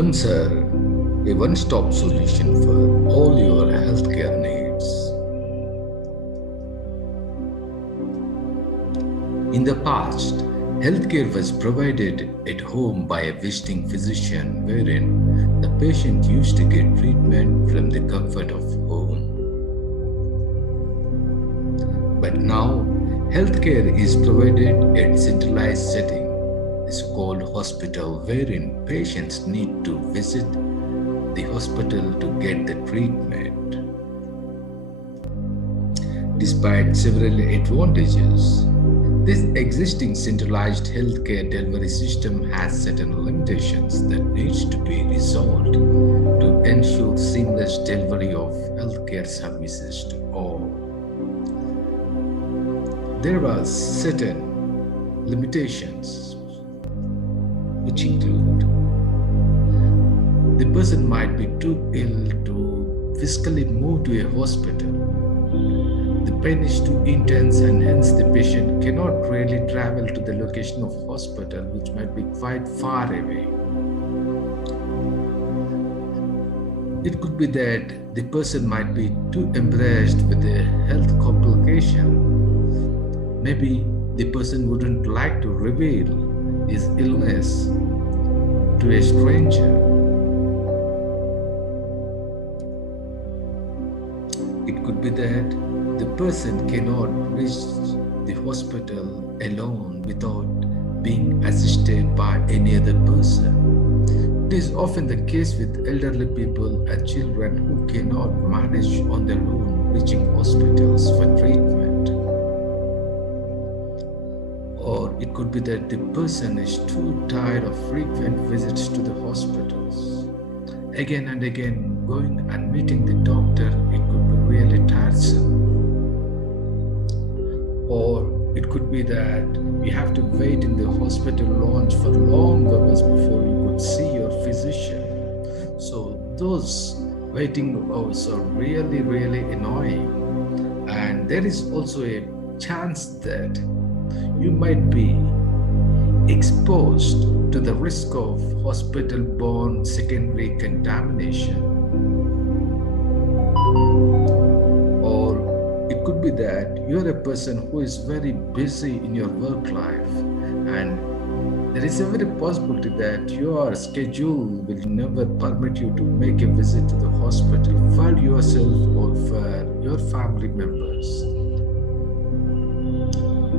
thamsar, a one-stop solution for all your healthcare needs. In the past, healthcare was provided at home by a visiting physician, wherein the patient used to get treatment from the comfort of home. But now, healthcare is provided at centralized setting, is called hospital, wherein patients need to visit the hospital to get the treatment. Despite several advantages, this existing centralized healthcare delivery system has certain limitations that needs to be resolved to ensure seamless delivery of healthcare services to all. There are certain limitations which include the person might be too ill to physically move to a hospital. The pain is too intense and hence the patient cannot really travel to the location of hospital, which might be quite far away. It could be that the person might be too embarrassed with a health complication. Maybe the person wouldn't like to reveal his illness to a stranger. It could be that the person cannot reach the hospital alone without being assisted by any other person. It is often the case with elderly people and children who cannot manage on their own reaching hospitals for treatment. Or it could be that the person is too tired of frequent visits to the hospitals. Again and again, going and meeting the doctor, it could be really tiresome. Or it could be that you have to wait in the hospital lounge for long hours before you could see your physician. So those waiting hours are really, really annoying. And there is also a chance that you might be exposed to the risk of hospital-borne secondary contamination. Or it could be that you're a person who is very busy in your work life, and there is a very possibility that your schedule will never permit you to make a visit to the hospital for yourself or for your family members.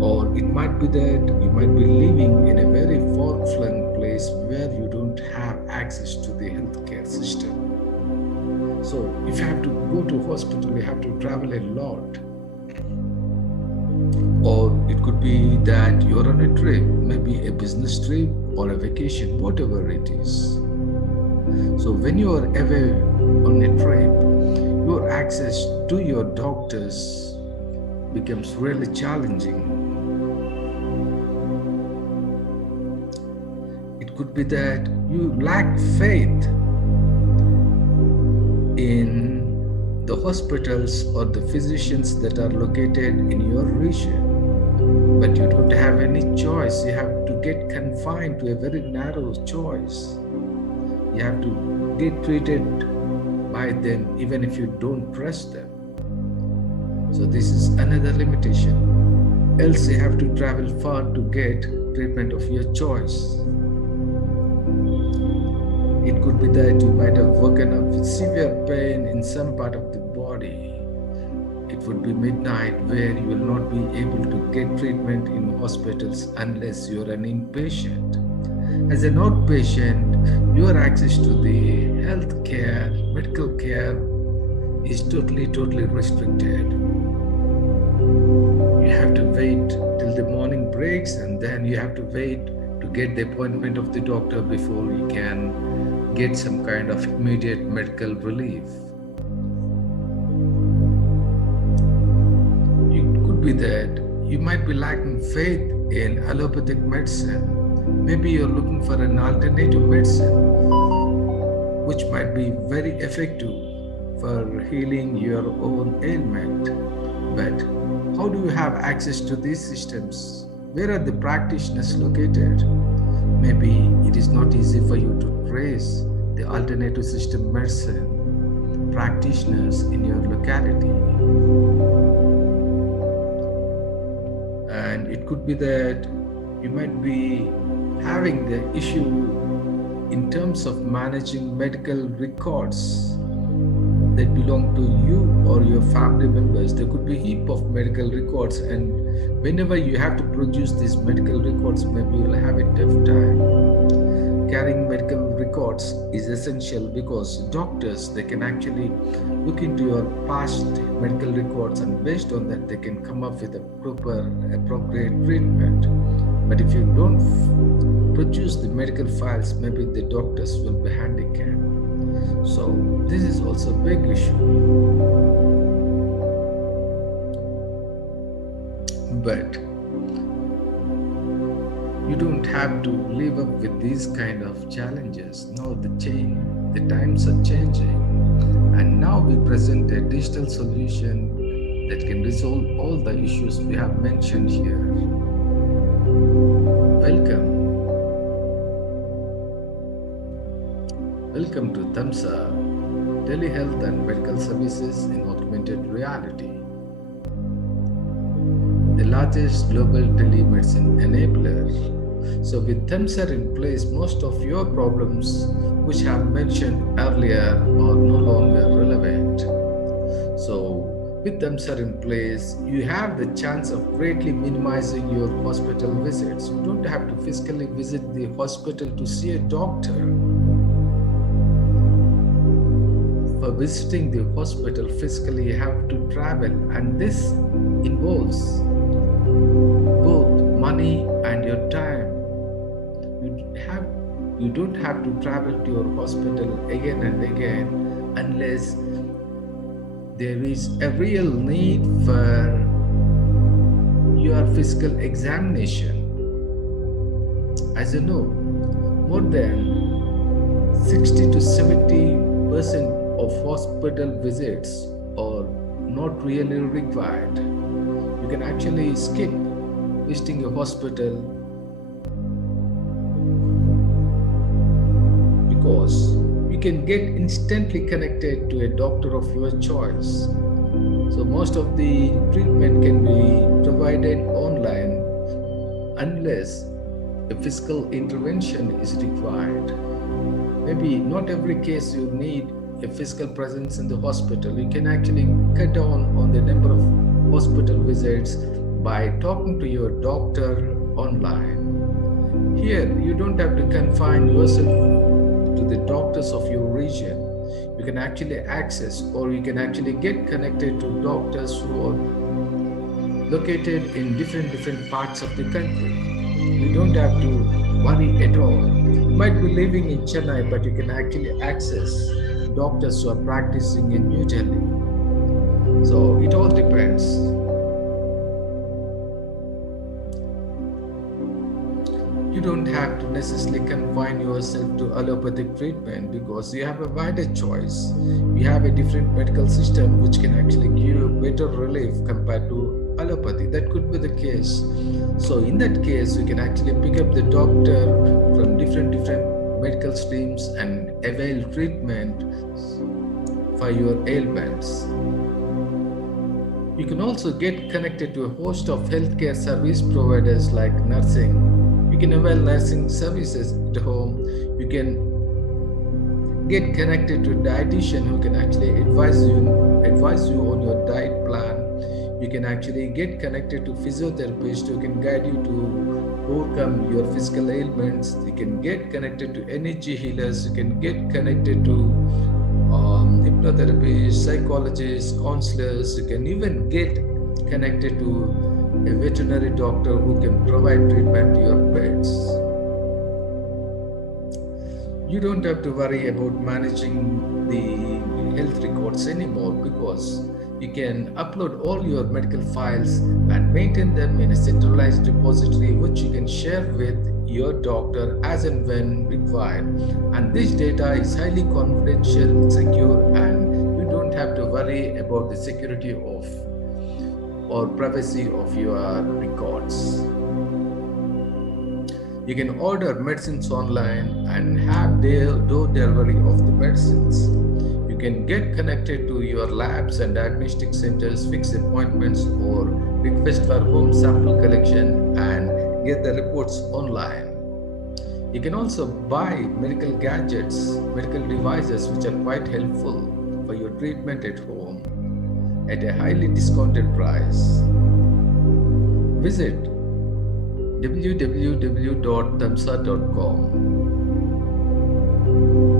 Or it might be that you might be living in a very far-flung place where you don't have access to the healthcare system. So if you have to go to hospital, you have to travel a lot. Or it could be that you're on a trip, maybe a business trip or a vacation, whatever it is. So when you are away on a trip, your access to your doctors becomes really challenging. It could be that you lack faith in the hospitals or the physicians that are located in your region, but you don't have any choice. You have to get confined to a very narrow choice. You have to get treated by them even if you don't trust them. So this is another limitation. Else you have to travel far to get treatment of your choice. It could be that you might have woken up with severe pain in some part of the body. It would be midnight where you will not be able to get treatment in hospitals unless you are an inpatient. As an outpatient, your access to the health care, medical care is totally restricted. You have to wait till the morning breaks, and then you have to wait to get the appointment of the doctor before you can get some kind of immediate medical relief. It could be that you might be lacking faith in allopathic medicine. Maybe you're looking for an alternative medicine which might be very effective for healing your own ailment. But how do you have access to these systems? Where are the practitioners located? Maybe it is not easy for you to trace the alternative system medicine practitioners in your locality. And it could be that you might be having the issue in terms of managing medical records that belong to you or your family members. There could be a heap of medical records, and whenever you have to produce these medical records, maybe you'll have a tough time. Carrying medical records is essential because doctors, they can actually look into your past medical records, and based on that they can come up with a proper appropriate treatment. But if you don't produce the medical files, maybe the doctors will be handicapped. So this is also a big issue. But you don't have to live up with these kind of challenges. Now the times are changing, and now we present a digital solution that can resolve all the issues we have mentioned here. Welcome to thamsar, telehealth and medical services in augmented reality, the largest global telemedicine enabler. So with thamsar in place, most of your problems which I have mentioned earlier are no longer relevant. So with thamsar in place, you have the chance of greatly minimizing your hospital visits. You don't have to physically visit the hospital to see a doctor. For visiting the hospital physically, you have to travel, and this involves both money and your time. You don't have to travel to your hospital again and again unless there is a real need for your physical examination. As you know, more than 60 to 70% of hospital visits are not really required. You can actually skip visiting a hospital because you can get instantly connected to a doctor of your choice. So most of the treatment can be provided online unless a physical intervention is required. Maybe not every case you need a physical presence in the hospital. You can actually cut down on the number of hospital visits by talking to your doctor online. Here, you don't have to confine yourself to the doctors of your region. You can actually access, or you can actually get connected to doctors who are located in different parts of the country. You don't have to worry at all. You might be living in Chennai, but you can actually access doctors who are practicing in New Delhi. So it all depends. You don't have to necessarily confine yourself to allopathic treatment because you have a wider choice. You have a different medical system which can actually give you better relief compared to allopathy. That could be the case. So in that case, you can actually pick up the doctor from different medical streams and avail treatment for your ailments. You can also get connected to a host of healthcare service providers like nursing. You can avail nursing services at home. You can get connected to a dietitian who can actually advise you on your diet plan. You can actually get connected to physiotherapists who can guide you to overcome your physical ailments. You can get connected to energy healers. You can get connected to hypnotherapists, psychologists, counselors. You can even get connected to a veterinary doctor who can provide treatment to your pets. You don't have to worry about managing the health records anymore because you can upload all your medical files and maintain them in a centralized repository which you can share with your doctor as and when required. And this data is highly confidential, secure, and you don't have to worry about the security of or privacy of your records. You can order medicines online and have door delivery of the medicines. You can get connected to your labs and diagnostic centers, fix appointments, or request for home sample collection and get the reports online. You can also buy medical gadgets, medical devices which are quite helpful for your treatment at home at a highly discounted price. Visit www.thamsar.com.